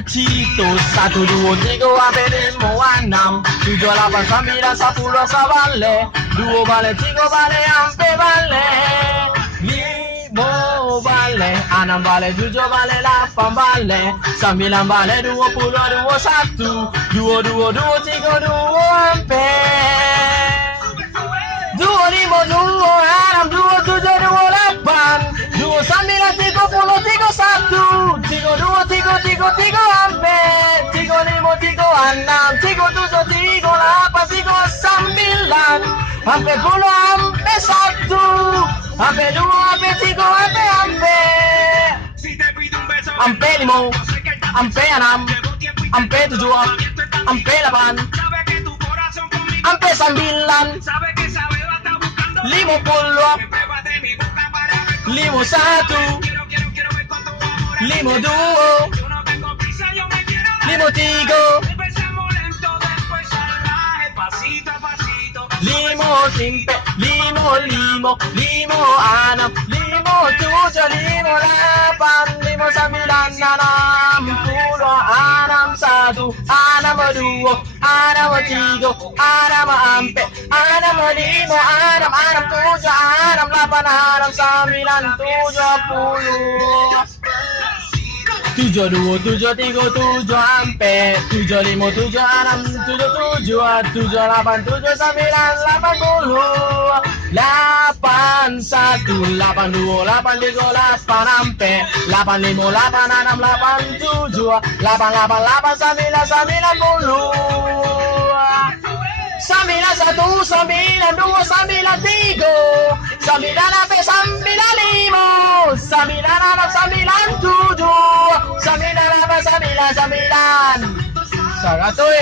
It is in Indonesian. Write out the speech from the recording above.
Cito 1, 2, 3, 4, 5, 6, 7, 8, 9, 10, vale 2 vale, 5 vale, ampe vale 5 vale, 6 vale, 7 vale, 8 vale 9 vale, 20, 21, 2, 2, 2, 3, 2 ampe 2, 5, 2, 6, 2, 7, 2, 8 2, 9, 3, 10, 1 3, 2, 3, 3, 3 ampe 3, 5, 3, 6 3, 7, 3, 8 3, 9 ampe 10 ampe 1 ampe 2 ampe 3 ampe ampe 5 ampe 6 ampe 7 ampe 8 ampe 9 50 Limo 1 Limo 2 Limo 3 Limo simpe Limo 6 Limo 6 Limo 7 Limo 8 Limo 9 6 10 6 1 6 2 6 3 6 ampe 6 5 6 7 6 8 6 9 7 10 7, 2, 7, 3, 7 ampe 7, 5, 7, 6, 7, 7, 8, 7, 9, 80 8, 1, 8, 2, 8, 3, 8 ampe 8, 5, 8, 6, 8, 7 8, 8, 8, 9, 10 9, 1, 9, 2, 9, 3 9, 8, 9, 5 9, 7 9, 9, 9, 9 Saratoy